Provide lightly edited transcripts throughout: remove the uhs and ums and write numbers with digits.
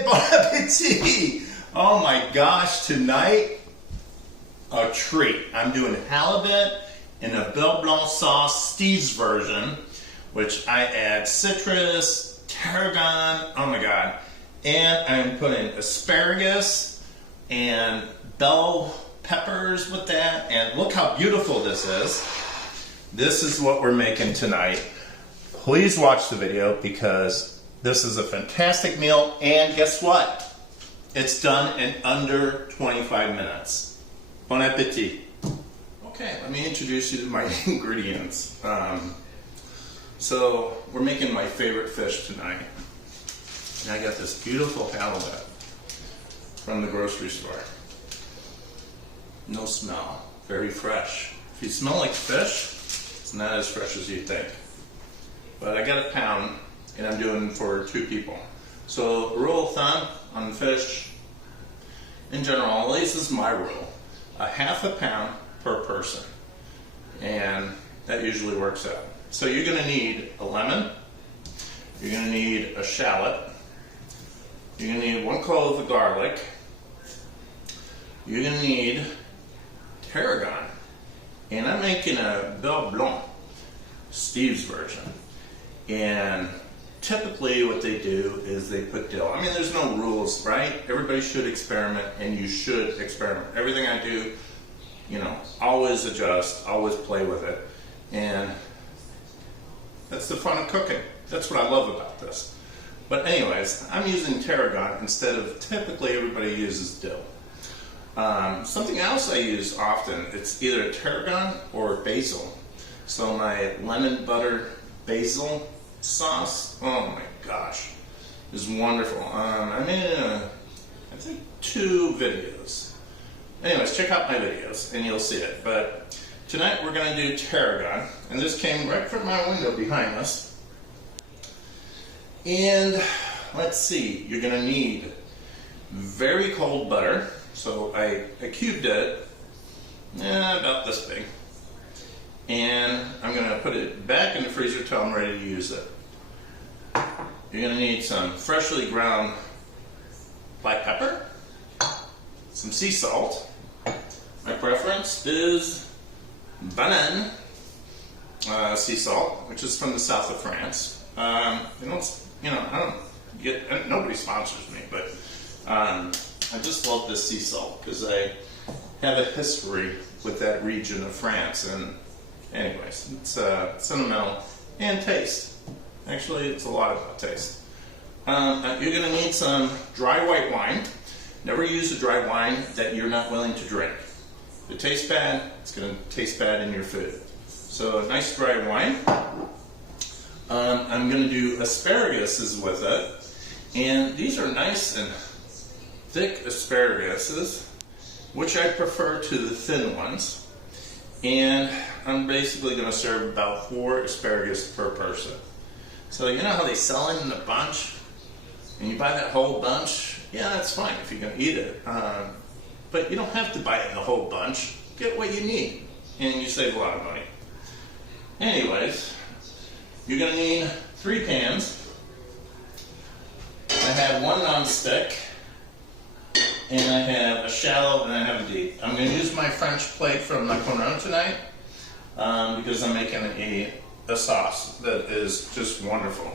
appétit, bon appétit! Oh my gosh, tonight, a treat. I'm doing halibut in a Beurre Blanc sauce, Steve's version, which I add citrus, tarragon, oh my god. And I'm putting asparagus and bell peppers with that. And look how beautiful this is. This is what we're making tonight. Please watch the video because this is a fantastic meal. And guess what? It's done in under 25 minutes. Bon appetit. Okay, let me introduce you to my ingredients. So we're making my favorite fish tonight. And I got this beautiful halibut from the grocery store. No smell, very fresh. If you smell like fish, it's not as fresh as you think. But I got a pound and I'm doing for 2 people. So rule of thumb on fish, in general, at least this is my rule, a half a pound per person. And that usually works out. So you're gonna need a lemon, you're gonna need a shallot, you're gonna need 1 clove of garlic, you're gonna need tarragon, and I'm making a Beurre Blanc, Steve's version. And typically what they do is they put dill. I mean, there's no rules, right? Everybody should experiment, and you should experiment. Everything I do, you know, always adjust, always play with it. And that's the fun of cooking. That's what I love about this. But anyways, I'm using tarragon instead of typically everybody uses dill. Something else I use often, it's either tarragon or basil. So my lemon butter basil sauce, oh my gosh, is wonderful. I made I think 2 videos. Anyways, check out my videos and you'll see it. But tonight we're going to do tarragon, and this came right from my window behind us. And let's see, you're going to need very cold butter. So I cubed it, about this big. And I'm going to put it back in the freezer till I'm ready to use it. You're going to need some freshly ground black pepper, some sea salt. My preference is Banane sea salt, which is from the south of France. Nobody sponsors me, but I just love this sea salt because I have a history with that region of France. And anyways, it's sentimental and taste. Actually, it's a lot about taste. You're going to need some dry white wine. Never use a dry wine that you're not willing to drink. If it tastes bad, it's going to taste bad in your food. So a nice dry wine. I'm going to do asparaguses with it. And these are nice and thick asparaguses, which I prefer to the thin ones. And I'm basically going to serve about 4 asparagus per person. So you know how they sell it in a bunch? And you buy that whole bunch? Yeah, that's fine if you're going to eat it. But you don't have to buy it in a whole bunch. Get what you need, and you save a lot of money. Anyways, you're going to need 3 pans. I have 1 non-stick, and I have a shallow, and I have a deep. I'm going to use my French plate from my Cornue tonight because I'm making a sauce that is just wonderful.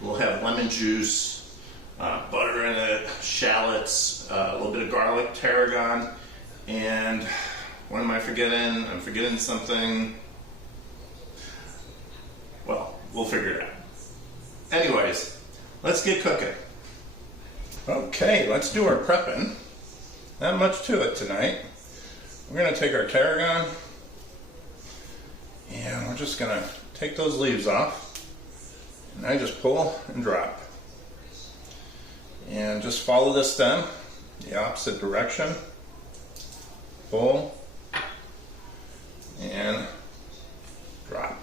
We'll have lemon juice, butter in it, shallots, a little bit of garlic, tarragon, and what am I forgetting? I'm forgetting something. Well, we'll figure it out. Anyways, let's get cooking. Okay, let's do our prepping. Not much to it tonight. We're going to take our tarragon, and we're just going to take those leaves off, and I just pull and drop. And just follow the stem, the opposite direction. Pull, and drop.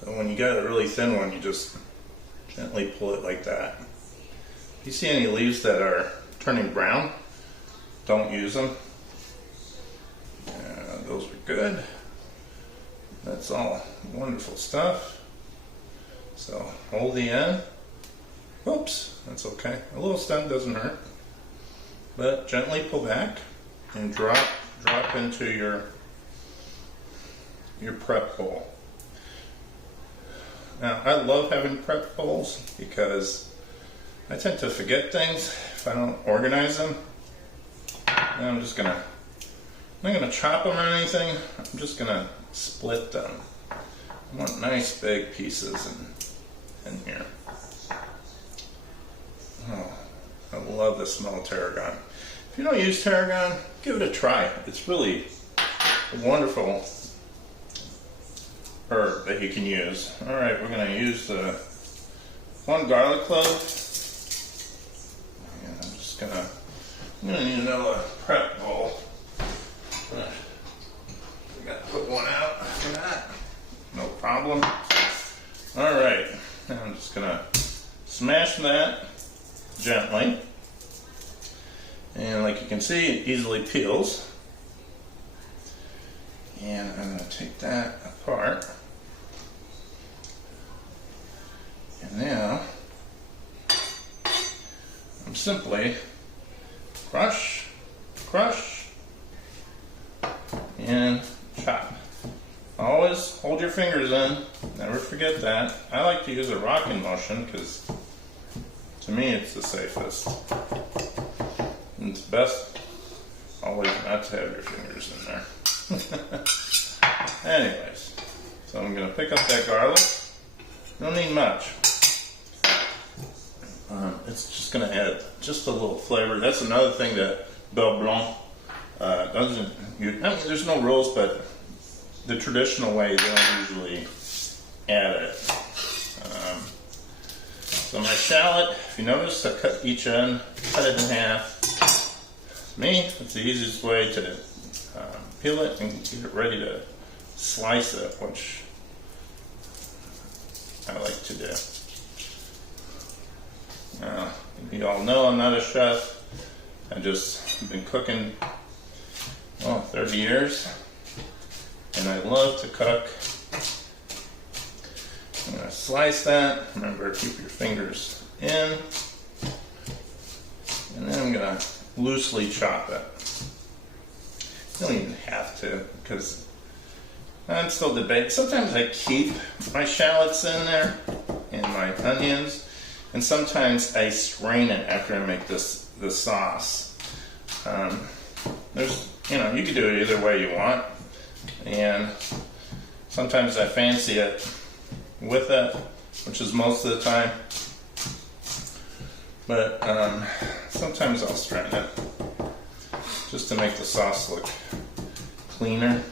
So when you got a really thin one, you just gently pull it like that. If you see any leaves that are turning brown, don't use them. Those are good. That's all wonderful stuff. So hold the end Whoops, that's okay. A little stem doesn't hurt. But gently pull back and drop into your prep bowl. Now, I love having prep bowls because I tend to forget things if I don't organize them. And I'm not gonna chop them or anything. I'm just gonna split them. I want nice big pieces in here. Oh, I love the smell of tarragon. If you don't use tarragon, give it a try. It's really a wonderful herb that you can use. All right, we're going to use the 1 garlic clove. And I'm going to need another prep bowl. We got to put one out for that. No problem. All right, now I'm just going to smash that gently. And like you can see, it easily peels. And I'm going to take that apart. And now I'm simply crush, and chop. Always hold your fingers in. Never forget that. I like to use a rocking motion because to me it's the safest. And it's best always not to have your fingers in there. Anyways, so I'm going to pick up that garlic. Don't need much. It's just going to add just a little flavor. That's another thing that Beurre Blanc doesn't use. I mean, there's no rules, but the traditional way, they don't usually add it. So my shallot, if you notice, I cut each end, cut it in half. To me, it's the easiest way to peel it and get ready to slice it, which I like to do. Now, you all know I'm not a chef. I just been cooking, 30 years, and I love to cook. I'm going to slice that. Remember, keep your fingers in, and then I'm going to loosely chop it. You don't even have to, because I'm still debating. Sometimes I keep my shallots in there and my onions, and sometimes I strain it after I make the sauce. You can do it either way you want, and sometimes I fancy it with it, which is most of the time. But sometimes I'll strain it just to make the sauce look cleaner.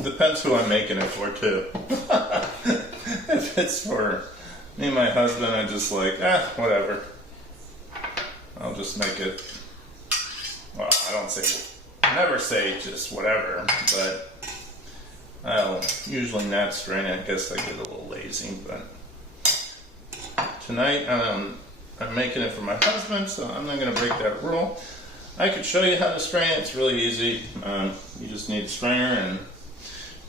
Depends who I'm making it for too. If it's for me and my husband, I just like, whatever. I'll just make it, well, never say just whatever, but I'll usually not strain it. I guess I get a little lazy, but tonight I'm making it for my husband, so I'm not going to break that rule. I could show you how to strain it. It's really easy. You just need a strainer and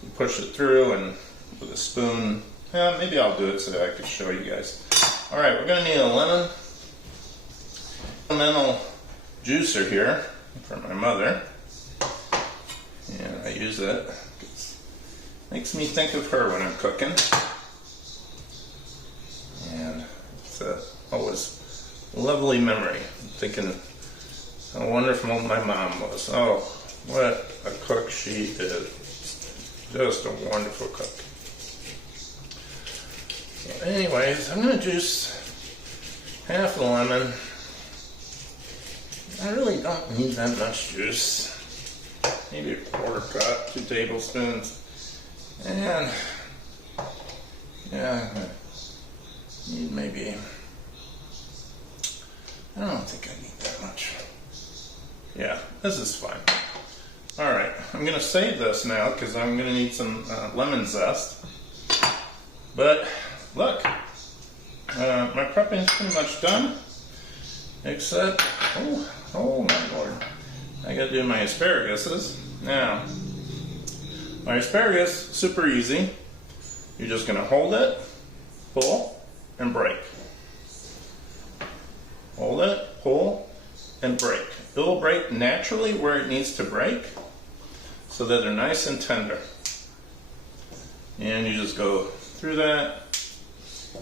you push it through, and with a spoon. Maybe I'll do it so that I could show you guys. All right, we're going to need a lemon. Lemon juicer here for my mother, and I use it. It makes me think of her when I'm cooking, and it's always a lovely memory. I'm thinking how wonderful my mom was. Oh, what a cook she is. Just a wonderful cook. So anyways, I'm going to juice half a lemon. I really don't need that much juice. Maybe a 1/4 cup, 2 tablespoons. And yeah, I need maybe, I don't think I need that much. Yeah, this is fine. All right, I'm going to save this now because I'm going to need some lemon zest. But look, my prepping is pretty much done, except, oh my lord, I got to do my asparaguses. Now, my asparagus, super easy. You're just going to hold it, pull, and break. and break. It will break naturally where it needs to break so that they're nice and tender. And you just go through that,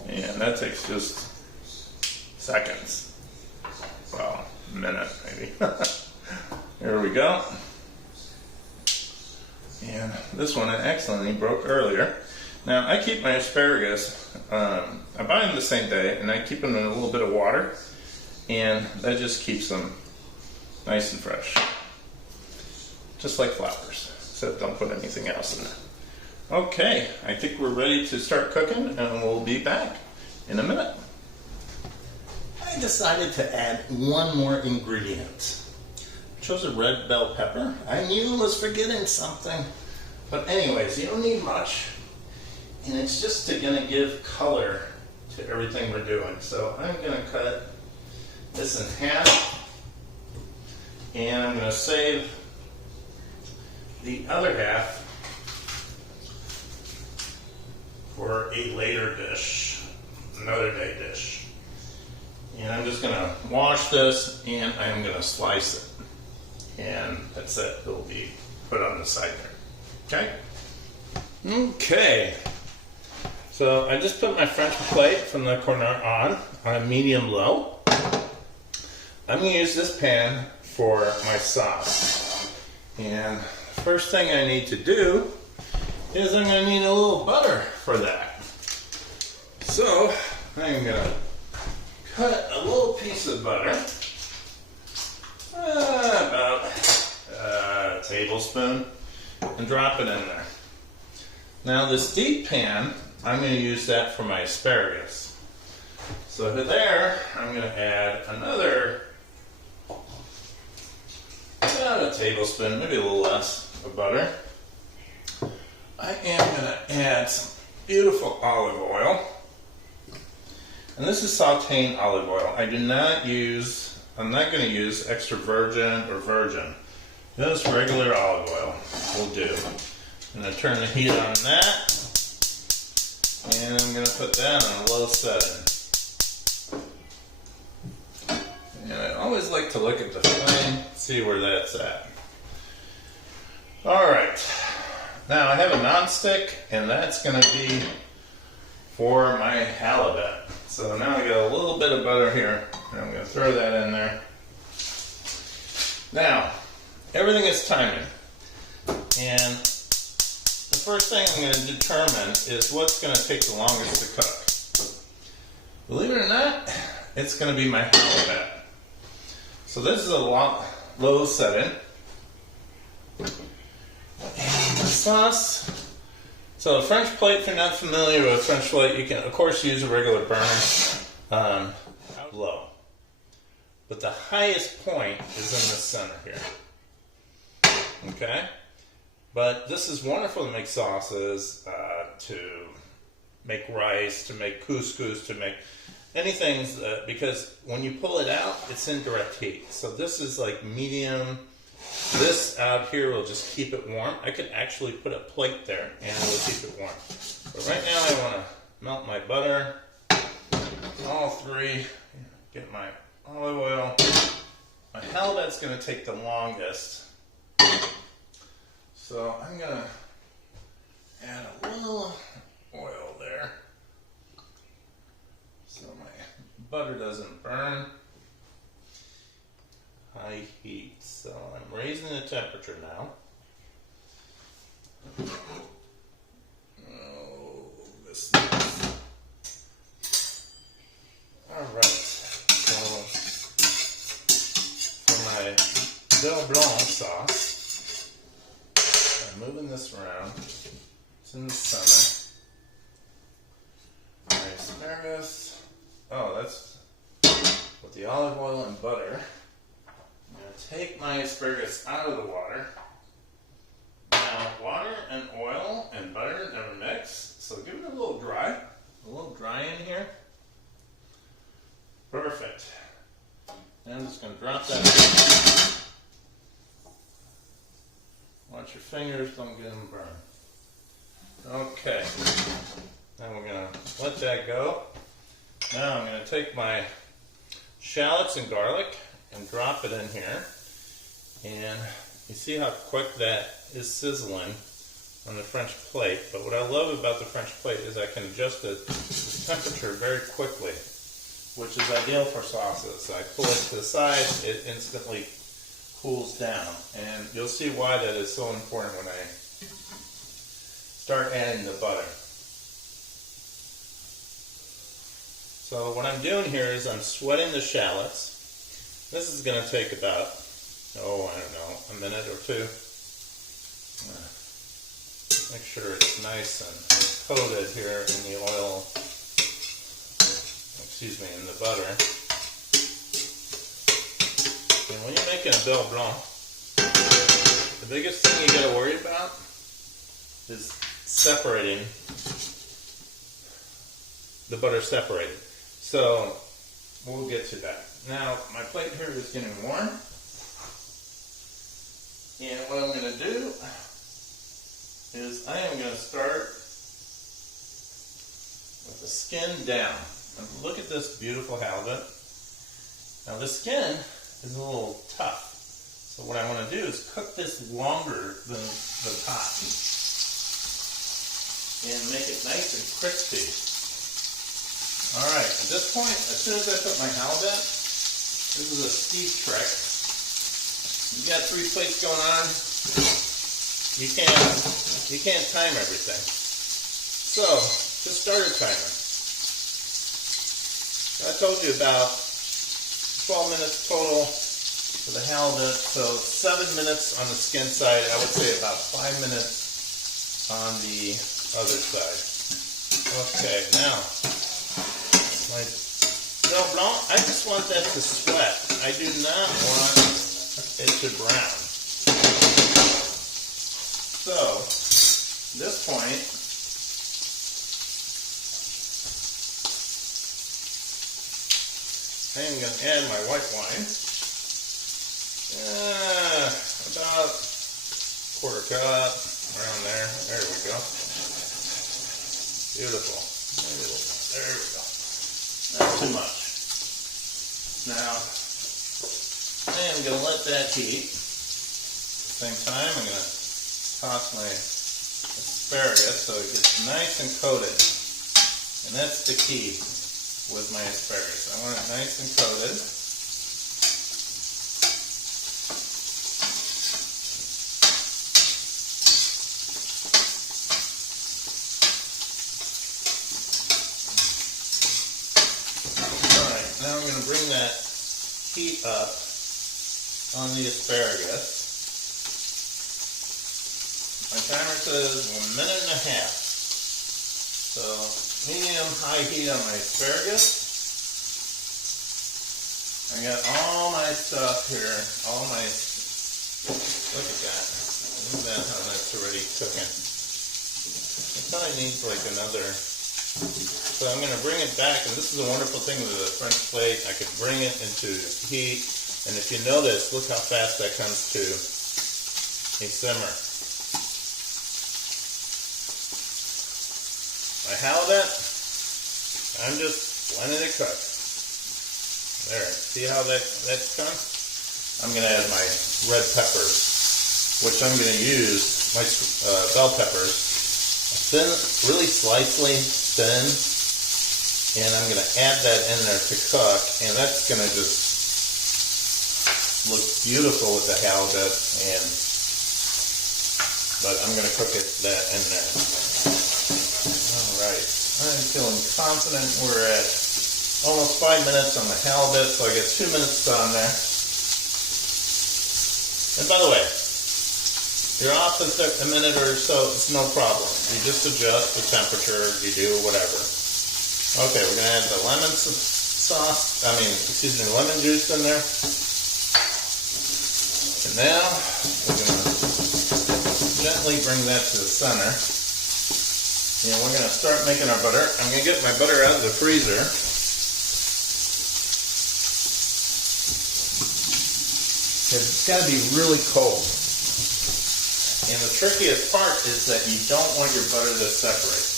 and that takes just seconds. Well, a minute maybe. There we go. And this one, excellent, he broke earlier. Now I keep my asparagus, I buy them the same day, and I keep them in a little bit of water, and that just keeps them nice and fresh. Just like flowers, except don't put anything else in it. Okay, I think we're ready to start cooking, and we'll be back in a minute. I decided to add one more ingredient. I chose a red bell pepper. I knew I was forgetting something. But anyways, you don't need much. And it's just gonna give color to everything we're doing. So I'm gonna cut this in half. And I'm gonna save the other half for a later dish, another day dish. And I'm just gonna wash this and I'm gonna slice it. And that's it, it'll be put on the side there, okay? Okay, so I just put my French plate from the corner on medium low. I'm gonna use this pan for my sauce. And the first thing I need to do is I'm going to need a little butter for that. So I'm going to cut a little piece of butter, about a tablespoon, and drop it in there. Now this deep pan, I'm going to use that for my asparagus. So to there, I'm going to add another, about a tablespoon, maybe a little less of butter. I am going to add some beautiful olive oil. And this is sauteing olive oil. I'm not going to use extra virgin or virgin. Just regular olive oil will do. I'm going to turn the heat on that. And I'm going to put that on a low setting. And I always like to look at the flame, see where that's at. Alright. Now I have a non-stick, and that's going to be for my halibut. So now I got a little bit of butter here, and I'm going to throw that in there. Now, everything is timing. And the first thing I'm going to determine is what's going to take the longest to cook. Believe it or not, it's going to be my halibut. So this is a low setting. And the sauce. So a French plate, if you're not familiar with French plate, you can of course use a regular burner, low. But the highest point is in the center here. Okay? But this is wonderful to make sauces, to make rice, to make couscous, to make anything, because when you pull it out, it's in direct heat. So this is like medium. This out here will just keep it warm. I could actually put a plate there and it will keep it warm. But right now I want to melt my butter, all three, get my olive oil. My halibut's going to take the longest. So I'm going to add a little oil there so my butter doesn't burn. High heat, so I'm raising the temperature now. Oh, this is... Alright, so for my Beurre Blanc sauce, I'm moving this around. It's in the center. My asparagus, oh, that's with the olive oil and butter. I'm going to take my asparagus out of the water. Now, water and oil and butter never mix, so give it a little dry in here. Perfect. Now I'm just going to drop that in. Watch your fingers, don't get them burned. Okay. Now we're going to let that go. Now I'm going to take my shallots and garlic, and drop it in here. And you see how quick that is sizzling on the French plate. But what I love about the French plate is I can adjust the temperature very quickly, which is ideal for sauces. I pull it to the side, it instantly cools down. And you'll see why that is so important when I start adding the butter. So what I'm doing here is I'm sweating the shallots. This is going to take about, I don't know, a minute or two. Make sure it's nice and coated here in the oil, in the butter. And when you're making a Beurre Blanc, the biggest thing you got to worry about is separating, the butter separated. So we'll get to that. Now my plate here is getting warm. And what I'm going to do is I am going to start with the skin down. And look at this beautiful halibut. Now the skin is a little tough. So what I want to do is cook this longer than the top and make it nice and crispy. Alright, at this point, as soon as I put my halibut, this is a Steve trick. You got 3 plates going on. You can't time everything. So, just start a timer. I told you about 12 minutes total for the halibut, so 7 minutes on the skin side. I would say about 5 minutes on the other side. Okay, now, my Beurre Blanc, I just want that to sweat. I do not want it to brown. So, at this point, I am going to add my white wine. About a quarter cup, around there. There we go. Beautiful. There we go. Not too much. Now, I am going to let that heat. At the same time, I'm going to toss my asparagus so it gets nice and coated. And that's the key with my asparagus. I want it nice and coated. Alright, now I'm going to bring that heat up on the asparagus. My timer says 1.5 minutes. So, medium-high heat on my asparagus. I got all my stuff here, look at that. Look at that, how that's already cooking. It probably needs like another, so I'm going to bring it back, and this is a wonderful thing with the French plate. I can bring it into heat, and if you notice, look how fast that comes to a simmer. My halibut, I'm just letting it cook. There, see how that's done? I'm going to add my red peppers, which I'm going to use, my bell peppers, thin, really slightly thin, and I'm going to add that in there to cook, and that's going to just look beautiful with the halibut, but I'm going to cook that in there. Alright, I'm feeling confident. We're at almost 5 minutes on the halibut, so I get 2 minutes on there. And by the way, you're off a minute or so, it's no problem. You just adjust the temperature, you do whatever. Okay, we're going to add the lemon lemon juice in there. And now, we're going to gently bring that to the center. And we're going to start making our butter. I'm going to get my butter out of the freezer. It's got to be really cold. And the trickiest part is that you don't want your butter to separate.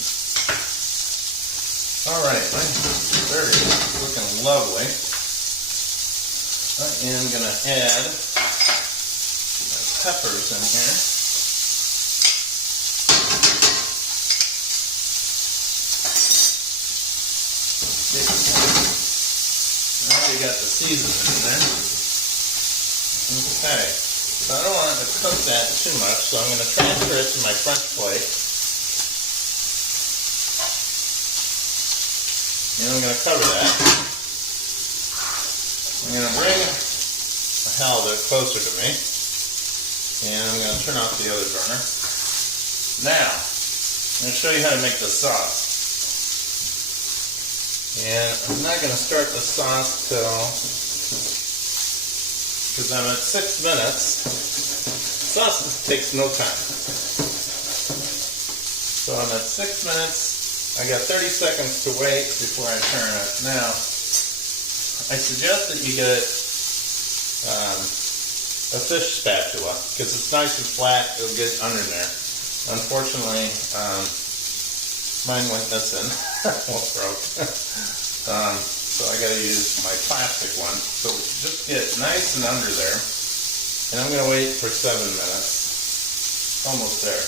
Alright, my butter is looking lovely. I am going to add my peppers in here. Now we got the seasoning in there. Okay, so I don't want to cook that too much, so I'm going to transfer it to my French plate. And I'm going to cover that. I'm going to bring the halibut closer to me, and I'm going to turn off the other burner. Now, I'm going to show you how to make the sauce. And I'm not going to start the sauce till, because I'm at 6 minutes. Sauce takes no time. So I'm at 6 minutes. I got 30 seconds to wait before I turn it. Now, I suggest that you get a fish spatula, because it's nice and flat, it'll get under there. Unfortunately, mine went missing. Almost broke. So I gotta use my plastic one. So just get nice and under there. And I'm gonna wait for 7 minutes. Almost there.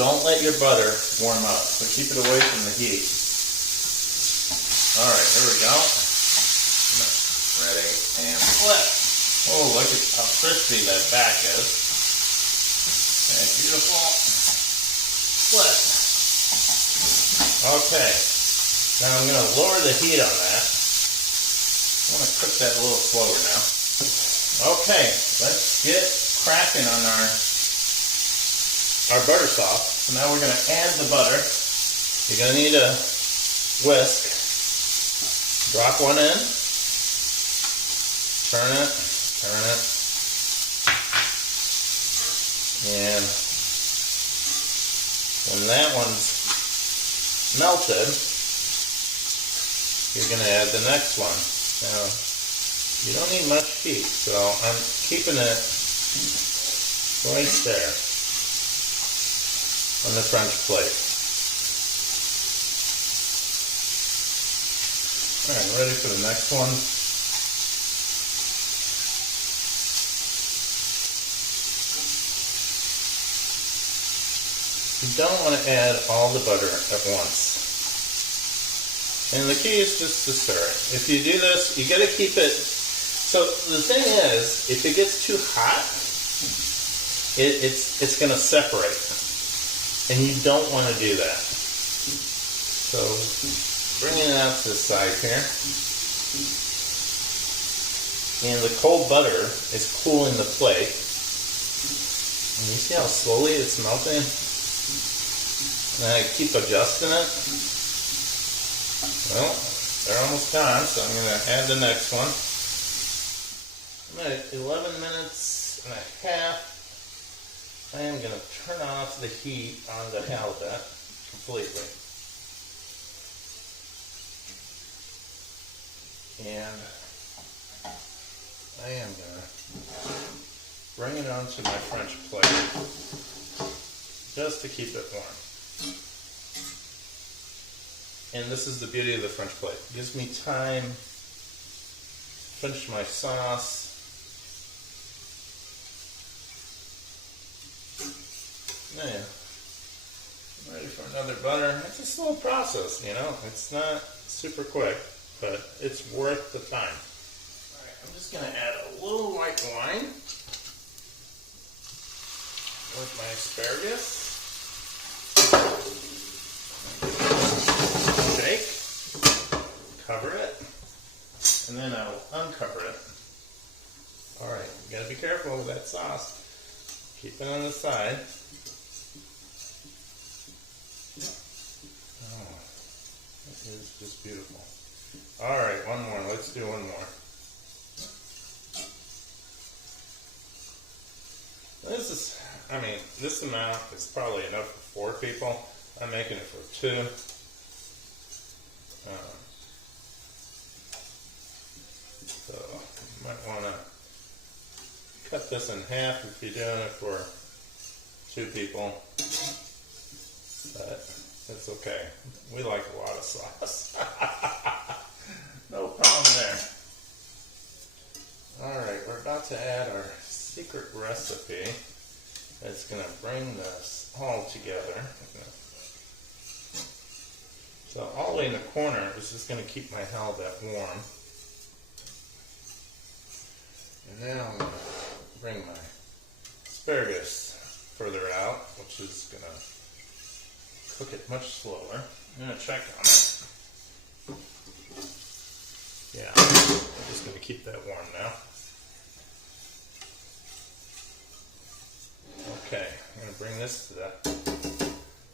Don't let your butter warm up, so keep it away from the heat. Alright, here we go. Ready and flip. Oh, look at how crispy that back is. Okay, beautiful. Flip. Okay. Now I'm going to lower the heat on that. I want to cook that a little slower now. Okay, let's get cracking on our butter sauce. So now we're going to add the butter. You're going to need a whisk. Drop one in. Turn it. Turn it. And when that one's melted, you're going to add the next one. Now, you don't need much heat, so I'm keeping it right there on the French plate. Alright, ready for the next one. You don't want to add all the butter at once. And the key is just to stir it. If you do this, you got to keep it. So the thing is, if it gets too hot, it's going to separate, and you don't want to do that. So bringing it out to the side here, and the cold butter is cooling the plate. And you see how slowly it's melting? And I keep adjusting it. Well, they're almost done, so I'm going to add the next one. I'm at 11 minutes and a half. I am going to turn off the heat on the halibut completely. And I am going to bring it onto my French plate just to keep it warm. And this is the beauty of the French plate. It gives me time to finish my sauce. Now, I'm ready for another butter. It's a slow process, you know. It's not super quick, but it's worth the time. Alright, I'm just going to add a little white wine with my asparagus. Shake, cover it, and then I'll uncover it. Alright, you gotta be careful with that sauce. Keep it on the side. Oh, it is just beautiful. Alright, one more. Let's do one more. This amount is probably enough for 4 people. I'm making it for 2. So you might want to cut this in half if you're doing it for 2 people, but it's okay. We like a lot of sauce. No problem there. about to add our secret recipe that's going to bring this all together. So all the way in the corner is just going to keep my halibut warm. And now I'm going to bring my asparagus further out, which is going to cook it much slower. I'm going to check on it. Yeah, I'm just going to keep that warm now. Okay, I'm going to bring this to the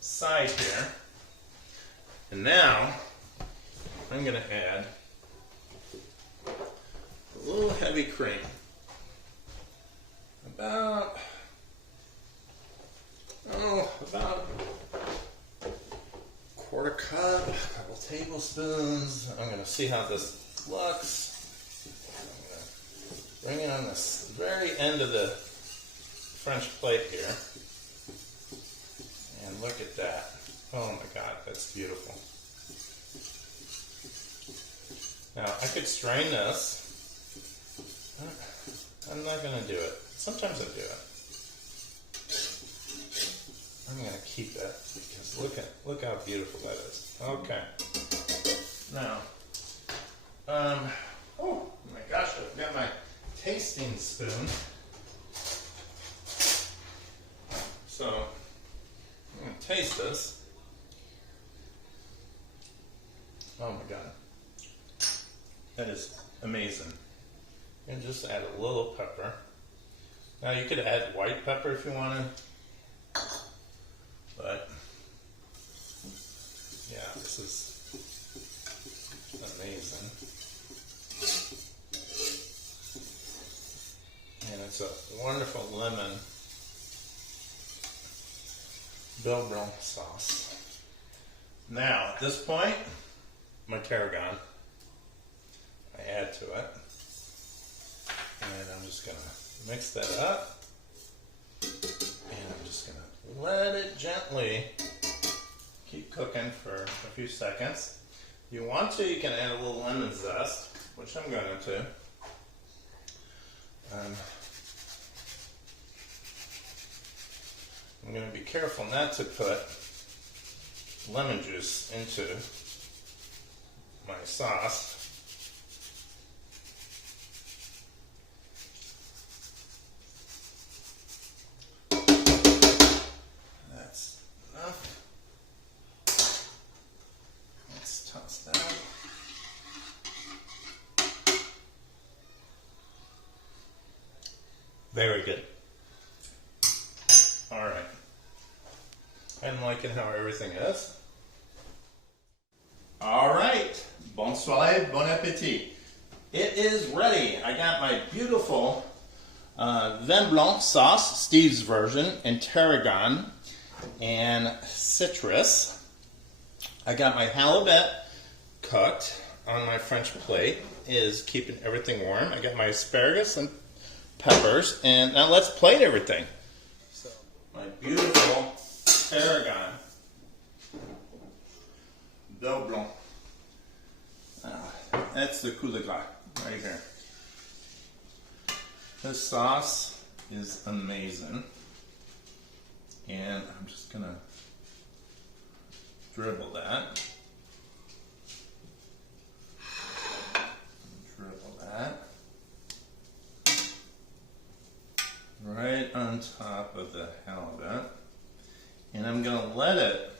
side here. And now I'm going to add a little heavy cream. About quarter cup, a couple tablespoons. I'm going to see how this looks. I'm going to bring it on the very end of the French plate here. And look at that. Oh my God, that's beautiful. Now, I could strain this. I'm not going to do it. Sometimes I do it. I'm going to keep that because look how beautiful that is. Okay. Now, oh my gosh, I've got my tasting spoon. So, I'm going to taste this. Oh my God. That is amazing. And just add a little pepper. Now you could add white pepper if you wanted. But yeah, this is amazing. And it's a wonderful lemon Beurre Blanc sauce. Now, at this point, my tarragon, I add to it. And I'm just going to mix that up. And I'm just going to let it gently keep cooking for a few seconds. If you want to, you can add a little lemon zest, which I'm going to. I'm going to be careful not to put lemon juice into my sauce. That's enough. Let's toss that. Very good. All right. I'm liking how everything is. All right. Bonsoir, bon appétit. It is ready. I got my beautiful vin blanc sauce, Steve's version, and tarragon and citrus. I got my halibut cooked on my French plate. It is keeping everything warm. I got my asparagus and peppers, and now let's plate everything. So, my beautiful tarragon, Beurre Blanc. That's the coup de grace right here. This sauce is amazing, and I'm just gonna dribble that. Dribble that right on top of the halibut. And I'm going to let it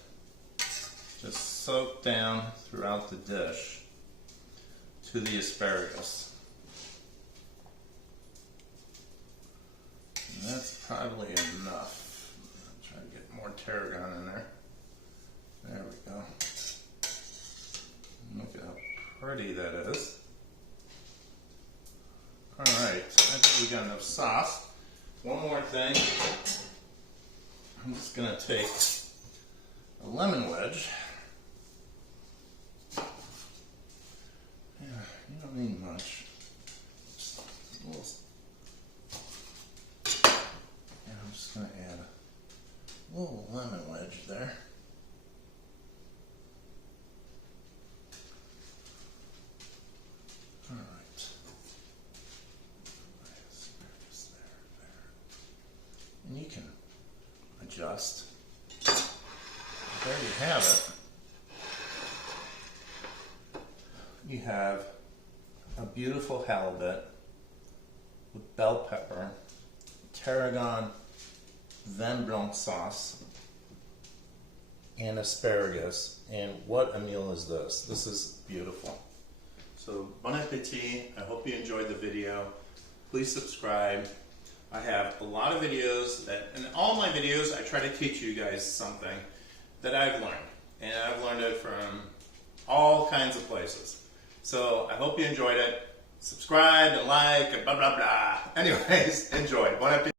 just soak down throughout the dish to the asparagus. And that's probably enough. I'll try to get more tarragon in there. There we go. Look at how pretty that is. Alright, I think we got enough sauce. One more thing. I'm just going to take a lemon wedge. Yeah, you don't need much. Just a little. And I'm just going to add a little lemon wedge there. Alright. dust. There you have it. You have a beautiful halibut with bell pepper, tarragon, Beurre Blanc sauce, and asparagus. And what a meal is this? This is beautiful. So, bon appetit. I hope you enjoyed the video. Please subscribe. I have a lot of videos that, in all my videos, I try to teach you guys something that I've learned. And I've learned it from all kinds of places. So, I hope you enjoyed it. Subscribe and like and blah, blah, blah. Anyways, enjoy. Bon appetit.